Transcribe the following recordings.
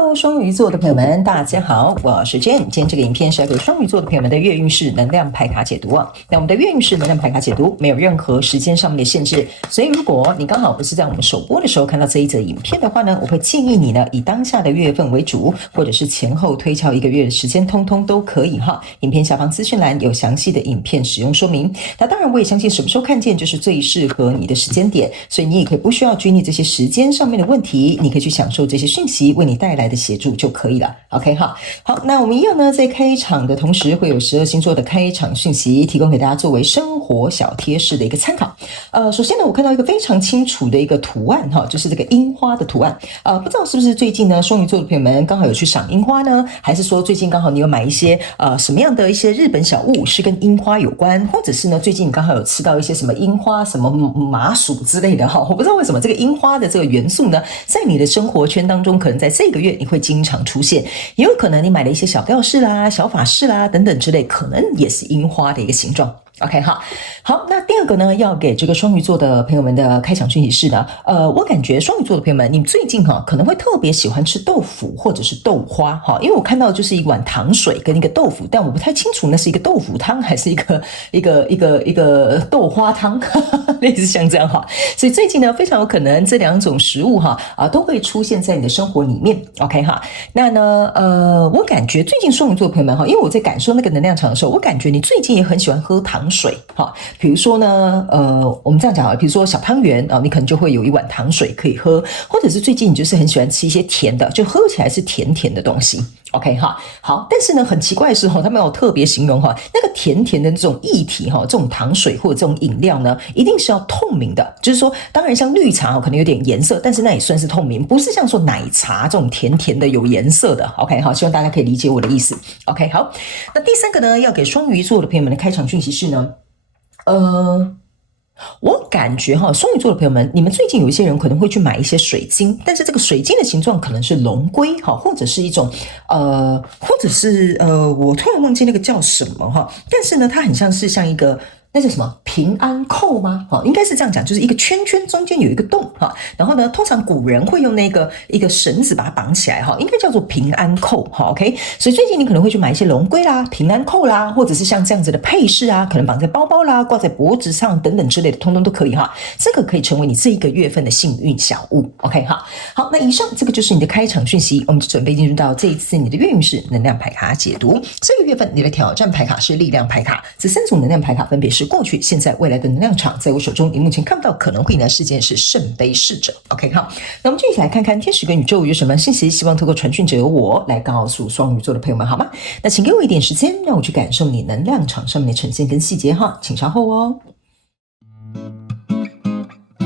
Hello，双鱼座的朋友们，大家好，我是 Jane。今天这个影片是要给双鱼座的朋友们的月运势能量牌卡解读啊。那我们的月运势能量牌卡解读没有任何时间上面的限制，所以如果你刚好不是在我们首播的时候看到这一则影片的话呢，我会建议你呢以当下的月份为主，或者是前后推敲1个月的时间，通通都可以哈。影片下方资讯栏有详细的影片使用说明。那当然，我也相信什么时候看见就是最适合你的时间点，所以你也可以不需要拘泥这些时间上面的问题，你可以去享受这些讯息为你带来的协助就可以了。OK 哈，好，那我们一样呢，在开场的同时会有12星座的开场讯息提供给大家作为生活小贴士的一个参考。首先呢，我看到一个非常清楚的一个图案哈，就是这个樱花的图案。不知道是不是最近呢，双鱼座的朋友们刚好有去赏樱花呢，还是说最近刚好你有买一些什么样的一些日本小物是跟樱花有关，或者是呢最近你刚好有吃到一些什么樱花什么麻薯之类的哈，我不知道为什么这个樱花的这个元素呢，在你的生活圈当中，可能在这个月你会经常出现，也有可能你买了一些小吊饰啦、小发饰啦等等之类，可能也是樱花的一个形状。OK 好，那第二个呢，要给这个双鱼座的朋友们的开场讯息是呢，我感觉双鱼座的朋友们，你们最近可能会特别喜欢吃豆腐或者是豆花哈，因为我看到就是一碗糖水跟一个豆腐，但我不太清楚那是一个豆腐汤还是一个豆花汤，类似像这样哈，所以最近呢，非常有可能这两种食物都会出现在你的生活里面。OK 哈，那呢，我感觉最近双鱼座的朋友们因为我在感受那个能量场的时候，我感觉你最近也很喜欢喝糖水哈，比如说呢，我们这样讲比如说小汤圆你可能就会有一碗糖水可以喝，或者是最近你就是很喜欢吃一些甜的，就喝起来是甜甜的东西。OK 哈，好，但是呢，很奇怪的是他们有特别形容那个甜甜的这种液体这种糖水或者这种饮料呢，一定是要透明的，就是说，当然像绿茶可能有点颜色，但是那也算是透明，不是像说奶茶这种甜甜的有颜色的。OK 好，希望大家可以理解我的意思。OK 好，那第三个呢，要给双鱼座的朋友们的开场讯息是呢，我感觉双鱼座的朋友们，你们最近有一些人可能会去买一些水晶，但是这个水晶的形状可能是龙龟或者是一种或者是我突然忘记那个叫什么但是呢，它很像是像一个那叫什么平安扣吗？应该是这样讲，就是一个圈圈中间有一个洞然后呢，通常古人会用一个绳子把它绑起来应该叫做平安扣OK， 所以最近你可能会去买一些龙龟啦、平安扣啦，或者是像这样子的配饰可能绑在包包啦、挂在脖子上等等之类的，通通都可以这个可以成为你这一个月份的幸运小物 OK 好，那以上这个就是你的开场讯息，我们就准备进入到这一次你的月运势能量牌卡解读。这个月份你的挑战牌卡是力量牌卡，这3组能量牌卡分别是过去、现在、未来的能量场，在我手中你目前看不到可能会迎来事件是圣杯侍者 OK 好，那我们就一起来看看天使跟宇宙有什么信息，希望透过传讯者由我来告诉双鱼座的朋友们好吗？那请给我一点时间，让我去感受你能量场上面的呈现跟细节请稍后哦。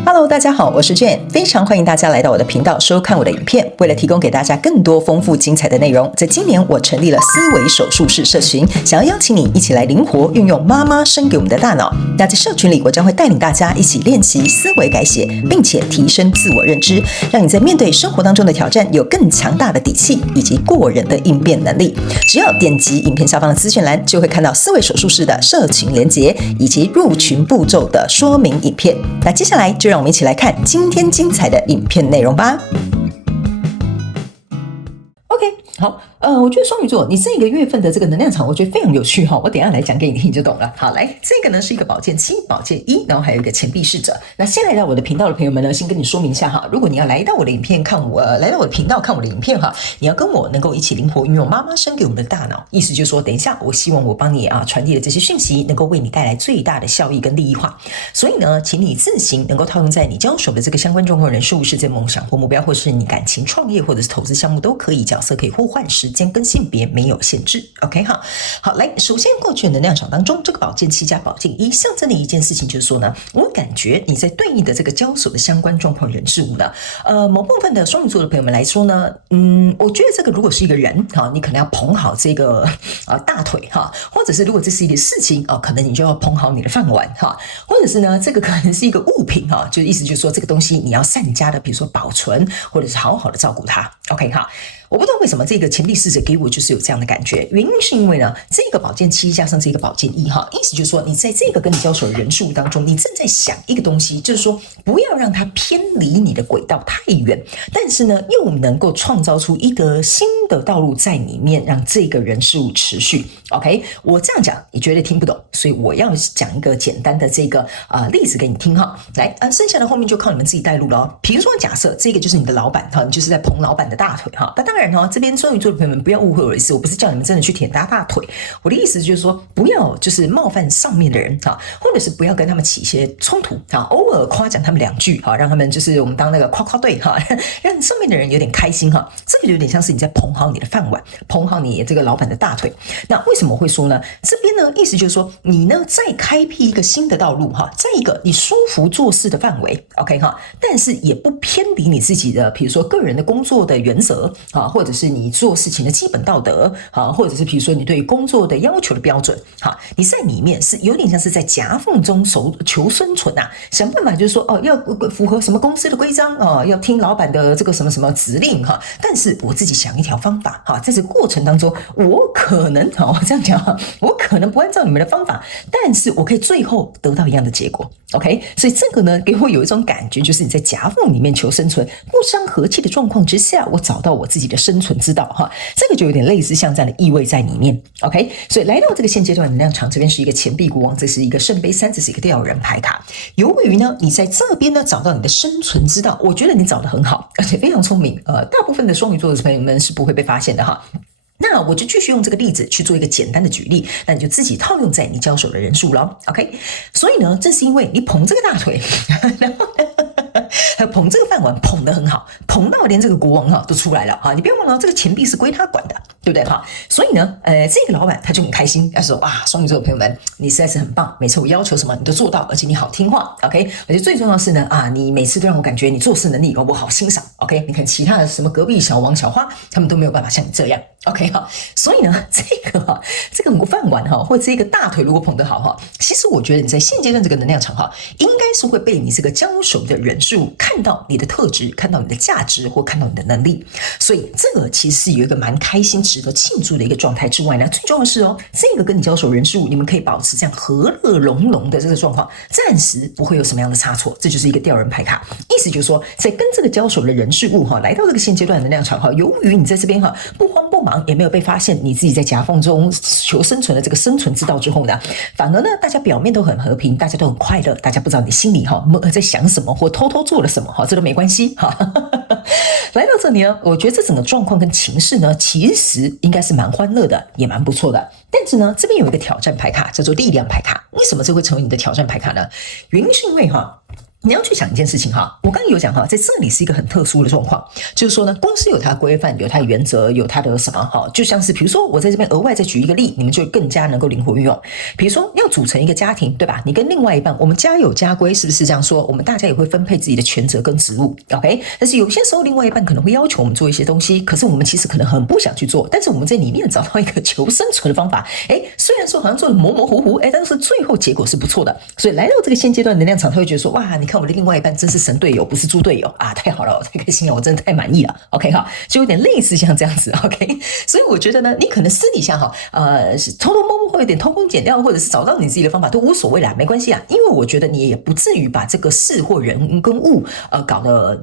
Hello， 大家好，我是 Jane， 非常欢迎大家来到我的频道收看我的影片。为了提供给大家更多丰富精彩的内容，在今年我成立了思维手术室社群，想要邀请你一起来灵活运用妈妈生给我们的大脑。那在社群里，我将会带领大家一起练习思维改写，并且提升自我认知，让你在面对生活当中的挑战有更强大的底气以及过人的应变能力。只要点击影片下方的资讯栏，就会看到思维手术室的社群连结以及入群步骤的说明影片。那接下来就让我们一起来看今天精彩的影片内容吧。OK， 好，我觉得双鱼座你这个月份的这个能量场，我觉得非常有趣我等一下来讲给你听你就懂了。好，来，这个呢是一个宝剑7、宝剑1，然后还有一个钱币侍者。那先来到我的频道的朋友们呢，先跟你说明一下如果你要来到我的影片看我，来到我的频道看我的影片你要跟我能够一起灵活运用妈妈生给我们的大脑，意思就是说，等一下我希望我帮你传递的这些讯息，能够为你带来最大的效益跟利益化。所以呢，请你自行能够套用在你交手的这个相关状况、人事物、事件、梦想或目标，或是你感情、创业或者是投资项目都可以，角色可以互换，时间跟性别没有限制 OK 好，来，首先过去的能量场当中，这个宝剑7加宝剑1象征的一件事情就是说呢，我感觉你在对应的这个交手的相关状况、人事物呢，某部分的双鱼座的朋友们来说呢，我觉得这个如果是一个人你可能要捧好这个大腿或者是如果这是一个事情可能你就要捧好你的饭碗或者是呢，这个可能是一个物品就意思就是说这个东西你要善加的，比如说保存或者是好好的照顾它 OK 好。我不知道为什么这个钱币侍者给我就是有这样的感觉，原因是因为呢，这个宝剑7加上这个宝剑1哈，意思就是说，你在这个跟你交手的人事物当中，你正在想一个东西，就是说不要让它偏离你的轨道太远，但是呢，又能够创造出一个新的道路在里面，让这个人事物持续。OK， 我这样讲你绝对听不懂，所以我要讲一个简单的这个例子给你听哈。来，剩下的后面就靠你们自己带路了哦。比如说，假设这个就是你的老板哈，你就是在捧老板的大腿哈。那当然哈，这边双鱼座的朋友们不要误会我的意思，我不是叫你们真的去舔他大腿，我的意思就是说，不要就是冒犯上面的人哈，或者是不要跟他们起一些冲突啊，偶尔夸奖他们2句哈，让他们就是我们当那个夸夸队哈，让上面的人有点开心哈。这个就有点像是你在捧好你的饭碗，捧好你这个老板的大腿。那为什么我会说呢？这边呢，意思就是说，你呢再开辟一个新的道路哈，再一个你舒服做事的范围 ，OK 哈，但是也不偏离你自己的，比如说个人的工作的原则啊，或者是你做事情的基本道德啊，或者是比如说你对于工作的要求的标准哈，你在里面是有点像是在夹缝中求生存啊，想办法就是说哦，要符合什么公司的规章啊，要听老板的这个什么什么指令哈，但是我自己想一条方法哈，在这个过程当中，我可能我这样讲哈，我可能不按照你们的方法，但是我可以最后得到一样的结果 ，OK？ 所以这个呢，给我有一种感觉，就是你在夹缝里面求生存，不伤和气的状况之下，我找到我自己的生存之道哈，这个就有点类似像这样的意味在里面 ，OK？ 所以来到这个现阶段能量场这边是一个钱币国王，这是一个圣杯3，这是一个吊人牌卡。由于呢，你在这边呢找到你的生存之道，我觉得你找得很好，而且非常聪明。大部分的双鱼座的朋友们是不会被发现的哈。那我就继续用这个例子去做一个简单的举例，那你就自己套用在你交手的人数了 ，OK？ 所以呢，正是因为你捧这个大腿，然后还有捧这个饭碗捧得很好，捧到连这个国王哈都出来了哈，你不要忘了，这个钱币是归他管的，对不对哈？所以呢，这个老板他就很开心，他说哇，双鱼座的朋友们，你实在是很棒，每次我要求什么你都做到，而且你好听话 ，OK？ 而且最重要的是呢，你每次都让我感觉你做事能力我好欣赏 ，OK？ 你看其他的什么隔壁小王小花，他们都没有办法像你这样。OK 哈，所以呢，这个饭碗哈，或者这个大腿如果捧得好哈，其实我觉得你在现阶段这个能量场哈，应该是会被你这个交手的人数看到你的特质，看到你的价值，或看到你的能力。所以这个其实是有一个蛮开心、值得庆祝的一个状态之外呢，最重要的是哦，这个跟你交手人数，你们可以保持这样和乐融融的这个状况，暂时不会有什么样的差错。这就是一个吊人牌卡，意思就是说，在跟这个交手的人事物哈，来到这个现阶段的能量场哈，由于你在这边哈不慌不忙，也没有被发现你自己在夹缝中求生存的这个生存之道之后呢，反而呢，大家表面都很和平，大家都很快乐，大家不知道你心里在想什么或偷偷做了什么这都没关系哈。来到这里呢，我觉得这整个状况跟情势呢，其实应该是蛮欢乐的，也蛮不错的。但是呢，这边有一个挑战牌卡，叫做力量牌卡。为什么这会成为你的挑战牌卡呢？原因是因为你要去想一件事情哈，我刚刚有讲哈，在这里是一个很特殊的状况，就是说呢，公司有它的规范，有它的原则，有它的什么哈，就像是比如说我在这边额外再举一个例，你们就更加能够灵活运用。比如说要组成一个家庭，对吧？你跟另外一半，我们家有家规，是不是这样说？我们大家也会分配自己的权责跟职务 ，OK？ 但是有些时候，另外一半可能会要求我们做一些东西，可是我们其实可能很不想去做，但是我们在里面找到一个求生存的方法，虽然说好像做的模模糊糊，但是最后结果是不错的。所以来到这个现阶段能量场，他会觉得说，哇，你看我的另外一半真是神队友，不是猪队友啊！太好了，我太开心了，我真的太满意了。OK 哈，就有点类似像这样子。OK， 所以我觉得呢，你可能私底下是偷偷摸摸，会有点偷工减料，或者是找到你自己的方法都无所谓啦，没关系啊。因为我觉得你也不至于把这个事或人跟物搞得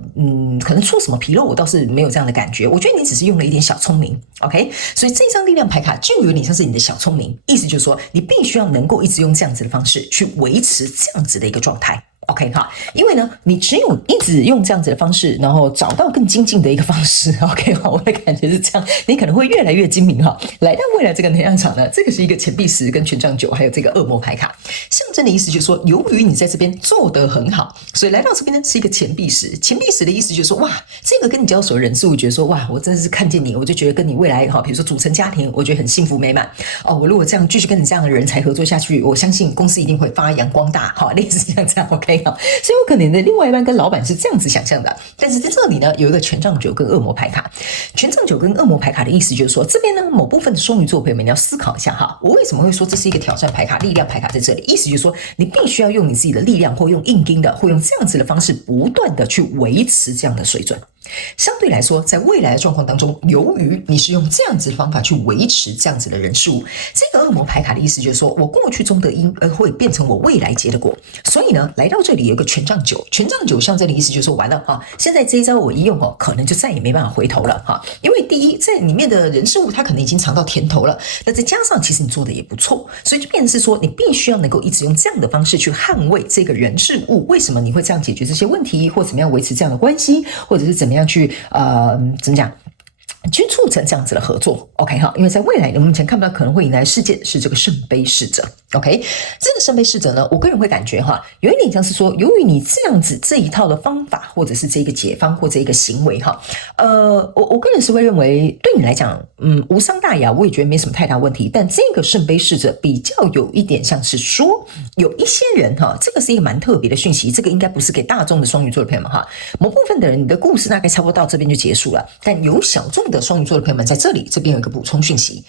可能出什么纰漏，我倒是没有这样的感觉。我觉得你只是用了一点小聪明。OK， 所以这张力量牌卡就有点像是你的小聪明，意思就是说你必须要能够一直用这样子的方式去维持这样子的一个状态。OK 哈，因为呢，你只有一直用这样子的方式，然后找到更精进的一个方式 ，OK 哈，我的感觉是这样，你可能会越来越精明哈。来到未来这个能量场呢，这个是一个钱币10跟权杖9，还有这个恶魔牌卡，象征的意思就是说，由于你在这边做得很好，所以来到这边呢是一个钱币10。钱币10的意思就是说，哇，这个跟你交手的人数，我觉得说，哇，我真的是看见你，我就觉得跟你未来比如说组成家庭，我觉得很幸福美满哦。我如果这样继续跟你这样的人才合作下去，我相信公司一定会发扬光大哈，类似像这样 OK。OK 好，所以有可能你的另外一半跟老板是这样子想象的。但是在这里呢，有一个权杖九跟恶魔牌卡。权杖九跟恶魔牌卡的意思就是说，这边呢某部分的双鱼座朋友们，你要思考一下哈，我为什么会说这是一个挑战牌卡、力量牌卡在这里？意思就是说，你必须要用你自己的力量，或用硬钉的，或用这样子的方式，不断的去维持这样的水准。相对来说，在未来的状况当中，由于你是用这样子的方法去维持这样子的人事物，这个恶魔牌卡的意思就是说，我过去中的因会变成我未来结的果。所以呢，来到这里有一个权杖九，权杖九象征的意思就是说，完了哈，现在这一招我一用哦，可能就再也没办法回头了哈。因为第一，在里面的人事物它可能已经尝到甜头了，那再加上其实你做的也不错，所以就变成是说，你必须要能够一直用这样的方式去捍卫这个人事物。为什么你会这样解决这些问题，或怎么样维持这样的关系，或者是怎么样去怎么讲？去促成这样子的合作 ，OK 哈，因为在未来我们目前看不到可能会迎来的事件是这个圣杯侍者 ，OK， 这个圣杯侍者呢，我个人会感觉哈，有一点像是说，由于你这样子这一套的方法，或者是这个解方或者一个行为哈，我个人是会认为对你来讲，无伤大雅，我也觉得没什么太大问题。但这个圣杯侍者比较有一点像是说，有一些人哈，这个是一个蛮特别的讯息，这个应该不是给大众的双鱼座的朋友们哈，某部分的人，你的故事大概差不多到这边就结束了，但有小众的双鱼座的朋友们在这里，这边有一个补充讯息。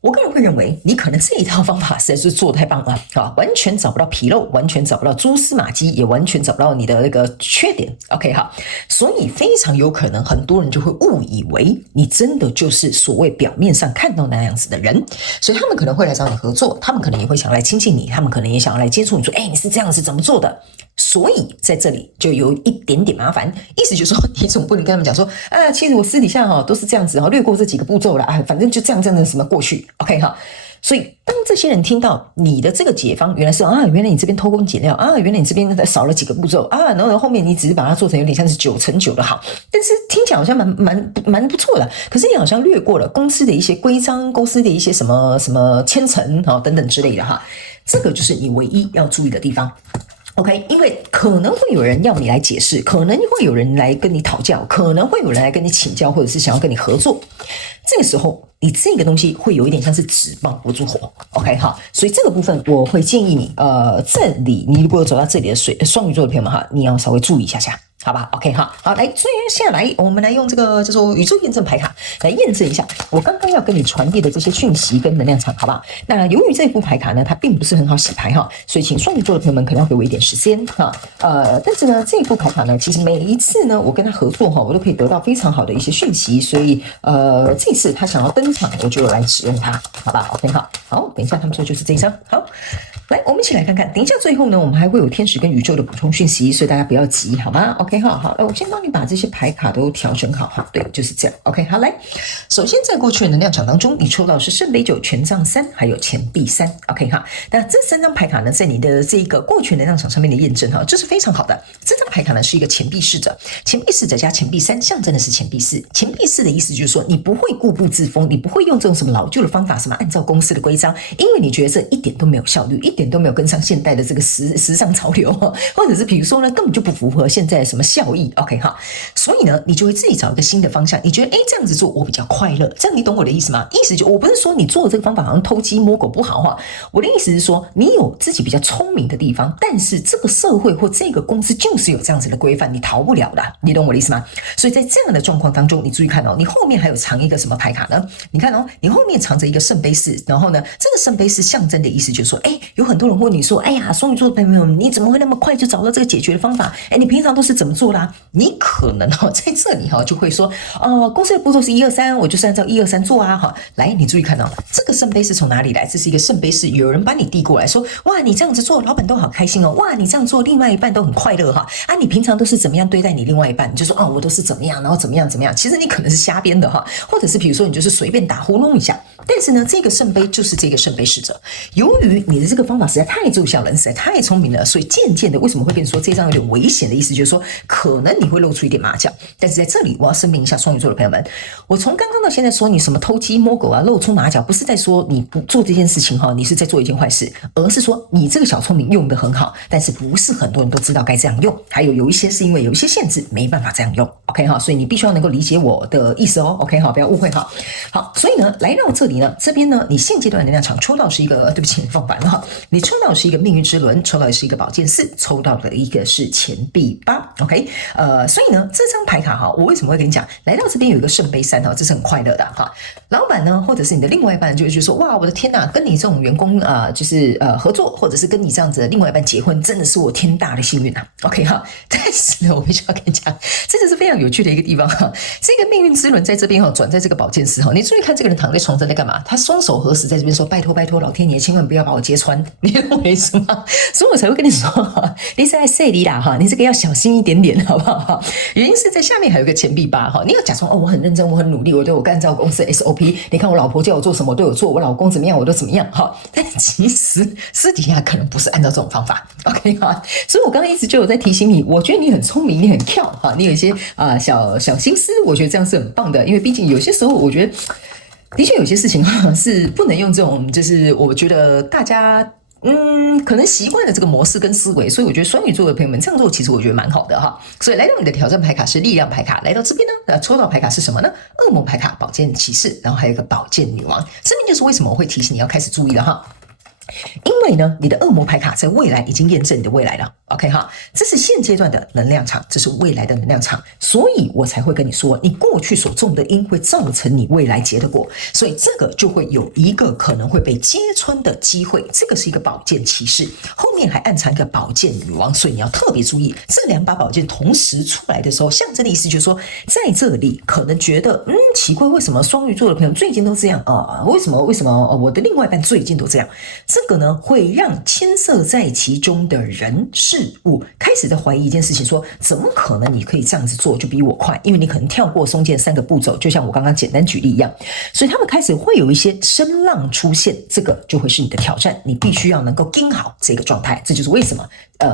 我个人会认为，你可能这一套方法实在是做得太棒了啊，完全找不到纰漏，完全找不到蛛丝马迹，也完全找不到你的那个缺点。OK 好，所以非常有可能很多人就会误以为你真的就是所谓表面上看到那样子的人，所以他们可能会来找你合作，他们可能也会想要来亲近你，他们可能也想要来接触你，说，你是这样子怎么做的？所以在这里就有一点点麻烦，意思就是说，你总不能跟他们讲说，其实我私底下都是这样子略过这几个步骤了，反正就这样什么过去 ，OK 哈。所以当这些人听到你的这个解方原来是原来你这边偷工减料原来你这边少了几个步骤然后后面你只是把它做成有点像是9×9的好，但是听起来好像蛮不错的，可是你好像略过了公司的一些规章，公司的一些什么签程等等之类的哈，这个就是你唯一要注意的地方。OK， 因为可能会有人要你来解释，可能会有人来跟你讨教，可能会有人来跟你请教，或者是想要跟你合作。这个时候，你这个东西会有一点像是纸包不住火。OK， 好，所以这个部分我会建议你，这里你如果有走到这里的双鱼座的朋友们哈，你要稍微注意一下。好吧 ，OK 哈，好来，所以下来我们来用这个叫做宇宙验证牌卡来验证一下我刚刚要跟你传递的这些讯息跟能量场，好不好？那由于这副牌卡呢，它并不是很好洗牌哈，所以请双鱼座的朋友们可能要给我一点时间哈。但是呢，这副牌卡呢，其实每一次呢，我跟他合作哈，我都可以得到非常好的一些讯息，所以这次他想要登场，我就来使用它，好吧 ？OK 哈，好，等一下他们说就是这一张，好。来，我们一起来看看。等一下，最后呢，我们还会有天使跟宇宙的补充讯息，所以大家不要急，好吗 ？OK， 好，我先帮你把这些牌卡都调整好哈。对，就是这样。OK， 好，来，首先在过去的能量场当中，你抽到的是圣杯9、权杖3，还有钱币3。OK 哈，那这3张牌卡呢，在你的这个过去能量场上面的验证哈，这是非常好的。这张牌卡呢是一个钱币侍者，钱币侍者加钱币3，象征的是钱币4。钱币4的意思就是说，你不会固步自封，你不会用这种什么老旧的方法，什么按照公司的规章，因为你觉得这一点都没有效率，一点都没有跟上现代的这个时尚潮流，或者是比如说呢，根本就不符合现在的什么效益 ，OK 哈，所以呢，你就会自己找一个新的方向，你觉得这样子做我比较快乐，这样你懂我的意思吗？意思就我不是说你做的这个方法好像偷鸡摸狗不好哈，我的意思是说你有自己比较聪明的地方，但是这个社会或这个公司就是有这样子的规范，你逃不了的，你懂我的意思吗？所以在这样的状况当中，你注意看你后面还有藏一个什么牌卡呢？你看你后面藏着一个圣杯4，然后呢，这个圣杯4象征的意思就是说，有很多人问你说，双鱼座的朋友们，你怎么会那么快就找到这个解决的方法？你平常都是怎么做啦？你可能在这里就会说，公司的步骤是1、2、3，我就是按照1、2、3做啊。来，你注意看这个圣杯是从哪里来？这是一个圣杯4，有人把你递过来说，哇，你这样子做，老板都好开心哦。哇，你这样做，另外一半都很快乐哈。你平常都是怎么样对待你另外一半？你就说我都是怎么样，然后怎么样。其实你可能是瞎编的哈，或者是比如说你就是随便打糊弄一下。但是呢，这个圣杯就是这个圣杯侍者。由于你的这个方法实在太奏效了，实在太聪明了，所以渐渐的，为什么会变成说这张有点危险的意思，就是说可能你会露出一点马脚。但是在这里，我要声明一下，双鱼座的朋友们，我从刚刚到现在说你什么偷鸡摸狗露出马脚，不是在说你不做这件事情你是在做一件坏事，而是说你这个小聪明用得很好，但是不是很多人都知道该这样用，还有一些是因为有一些限制没办法这样用。OK 所以你必须要能够理解我的意思OK 不要误会好，所以呢，来到这里呢，这边呢，你现阶段的能量场抽到是一个，对不起，放反了你抽到的是一个命运之轮，抽到的是一个宝剑四，抽到的一个是钱币八。OK，所以呢，这张牌卡哈，我为什么会跟你讲，来到这边有一个圣杯三哈，这是很快乐的哈。老板呢，或者是你的另外一半，就会觉得说，哇，我的天哪，跟你这种员工就是合作，或者是跟你这样子的另外一半结婚，真的是我天大的幸运啊。OK 哈，但是呢，我必须要跟你讲，这就是非常有趣的一个地方哈。这个命运之轮在这边哈，转在这个宝剑四哈，你注意看这个人躺在床上在干嘛？他双手合十在这边说，拜托拜托老天爷，千万不要把我揭穿，你懂我意思吗？所以我才会跟你说，你是在塞里啦哈，你这个要小心一点点，好不好？原因是在下面还有一个钱币八哈，你要假装哦，我很认真，我很努力，我干照公司的 SOP， 你看我老婆叫我做什么我都有做，我老公怎么样我都怎么样哈，但其实私底下可能不是按照这种方法 ，OK 哈？所以我刚刚一直就有在提醒你，我觉得你很聪明，你很跳哈，你有一些小心思，我觉得这样是很棒的，因为毕竟有些时候我觉得。的确有些事情是不能用这种，就是我觉得大家可能习惯了这个模式跟思维，所以我觉得双鱼座的朋友们这样做其实我觉得蛮好的哈。所以来到你的挑战牌卡是力量牌卡，来到这边呢，抽到牌卡是什么呢？恶魔牌卡、宝剑骑士，然后还有一个宝剑女王。这边就是为什么我会提醒你要开始注意了哈。因为呢，你的恶魔牌卡在未来已经验证你的未来了 ，OK 哈，这是现阶段的能量场，这是未来的能量场，所以我才会跟你说，你过去所种的因会造成你未来结的果，所以这个就会有一个可能会被揭穿的机会，这个是一个宝剑骑士，后面还暗藏一个宝剑女王，所以你要特别注意，这两把宝剑同时出来的时候，象征的意思就是说，在这里可能觉得，奇怪，为什么双鱼座的朋友最近都这样啊？为什么我的另外一半最近都这样？这个呢，会让牵涉在其中的人事物开始在怀疑一件事情，说怎么可能你可以这样子做就比我快？因为你可能跳过中间3个步骤，就像我刚刚简单举例一样，所以他们开始会有一些声浪出现，这个就会是你的挑战，你必须要能够盯好这个状态，这就是为什么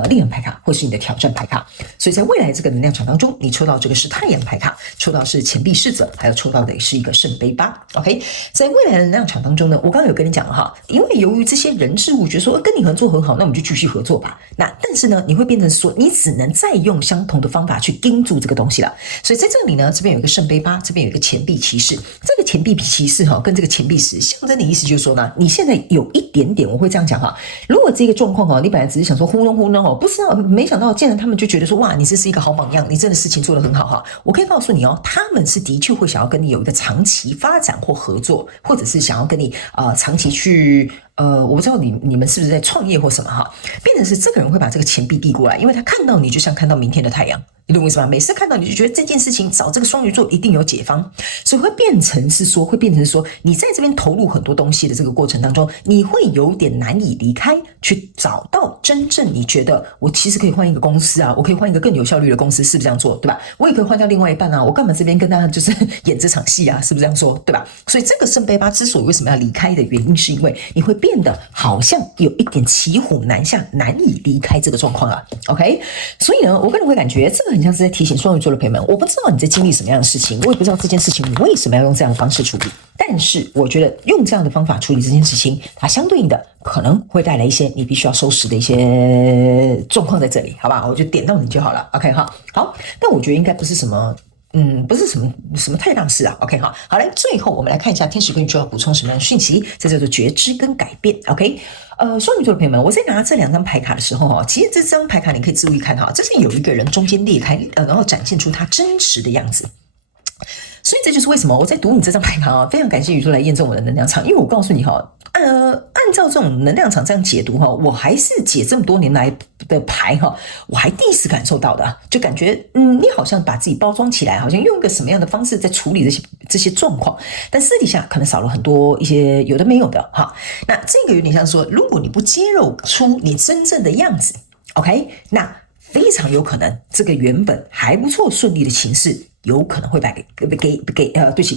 力量牌卡会是你的挑战牌卡。所以在未来这个能量场当中，你抽到这个是太阳牌卡，抽到是钱币侍者，还有抽到的是一个圣杯八。OK， 在未来的能量场当中呢，我刚刚有跟你讲了哈，因为由于这些人事物觉得说跟你合作很好，那我们就继续合作吧。那但是呢，你会变成说你只能再用相同的方法去盯住这个东西了。所以在这里呢，这边有一个圣杯八，这边有一个钱币骑士。这个钱币骑士哈，跟这个钱币十象征的意思就是说呢，你现在有一点点，我会这样讲哈，如果这个状况哈，你本来只是想说糊弄糊弄哦，不知道没想到竟然他们就觉得说哇，你这是一个好榜样，你真的事情做得很好哈。我可以告诉你哦，他们是的确会想要跟你有一个长期发展或合作，或者是想要跟你长期去我不知道你们是不是在创业或什么哈，变成是这个人会把这个钱币递过来，因为他看到你就像看到明天的太阳，你懂我意思吗？每次看到你就觉得这件事情找这个双鱼座一定有解方，所以会变成是说你在这边投入很多东西的这个过程当中，你会有点难以离开，去找到真正你觉得我其实可以换一个公司啊，我可以换一个更有效率的公司，是不是这样做，对吧？我也可以换掉另外一半啊，我干嘛这边跟他就是演这场戏啊，是不是这样说，对吧？所以这个圣杯八之所以为什么要离开的原因，是因为你会变得好像有一点骑虎难下，难以离开这个状况啊。OK， 所以呢，我个人会感觉这个很像是在提醒双鱼座的朋友们，我不知道你在经历什么样的事情，我也不知道这件事情你为什么要用这样的方式处理，但是我觉得用这样的方法处理这件事情，它相对应的可能会带来一些你必须要收拾的一些状况在这里，好吧？我就点到你就好了。OK 哈，好，但我觉得应该不是什么。不是什么太大事啊 ，OK 哈，好来，最后我们来看一下天使跟宇宙要补充什么样的讯息，这叫做觉知跟改变 ，OK， 双鱼座的朋友们，我在拿这2张牌卡的时候哈，其实这张牌卡你可以注意看哈，这是有一个人中间裂开，然后展现出他真实的样子。所以这就是为什么我在读你这张牌卡啊，非常感谢宇宙来验证我的能量场，因为我告诉你哈，按照这种能量场这样解读哈，我还是解这么多年来的牌哈，我还第一次感受到的，就感觉你好像把自己包装起来，好像用一个什么样的方式在处理这些状况，但私底下可能少了很多一些有的没有的哈。那这个有点像说，如果你不揭露出你真正的样子 ，OK， 那非常有可能这个原本还不错顺利的情势，有可能会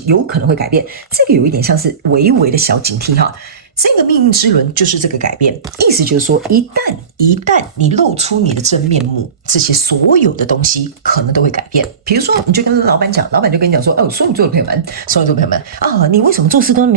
有可能会改变。这个有一点像是微微的小警惕哈。这个命运之轮就是这个改变，意思就是说，一旦你露出你的真面目，这些所有的东西可能都会改变。比如说，你就跟老板讲，老板就跟你讲说，双鱼座的朋友们啊，你为什么做事都那么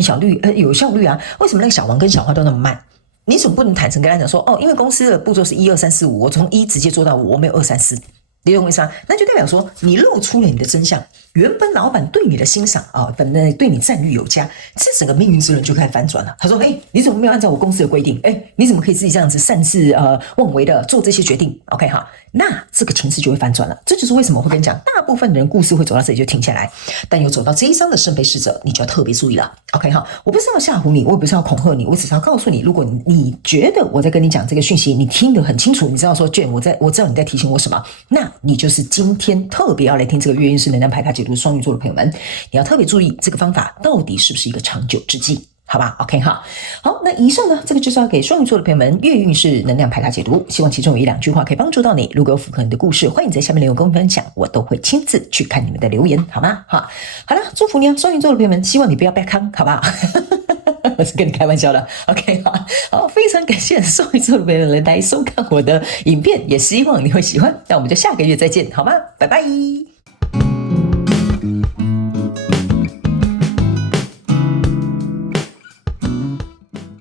有效率啊？为什么那个小王跟小花都那么慢？你总不能坦诚跟他讲说，因为公司的步骤是1、2、3、4、5，我从1直接做到5，我没有2、3、4。你懂我意思吗？那就代表说你露出了你的真相，原本老板对你的欣赏啊，本来对你赞誉有加，这整个命运之轮就开始反转了。他说：“哎，你怎么没有按照我公司的规定？哎，你怎么可以自己这样子擅自妄为的做这些决定 ？OK 哈，那这个情势就会反转了。这就是为什么我会跟你讲，大部分人故事会走到这里就停下来，但有走到这一章的圣杯侍者，你就要特别注意了。OK 哈，我不是要吓唬你，我也不是要恐吓你，我只是要告诉你，如果你觉得我在跟你讲这个讯息，你听得很清楚，你知道说卷，我知道你在提醒我什么，那你就是今天特别要来听这个月运势能量牌卡解读双鱼座的朋友们，你要特别注意这个方法到底是不是一个长久之计。好吧 ，OK 哈，好，那以上呢，这个就是要给双鱼座的朋友们月运势能量牌卡解读，希望其中有1-2句话可以帮助到你。如果有符合你的故事，欢迎在下面留言跟我分享，我都会亲自去看你们的留言，好吗？好了，祝福你啊，双鱼座的朋友们，希望你不要被坑，好不好？我是跟你开玩笑的 ，OK 好，非常感谢双鱼座的朋友们来收看我的影片，也希望你会喜欢。那我们就下个月再见，好吗？拜拜。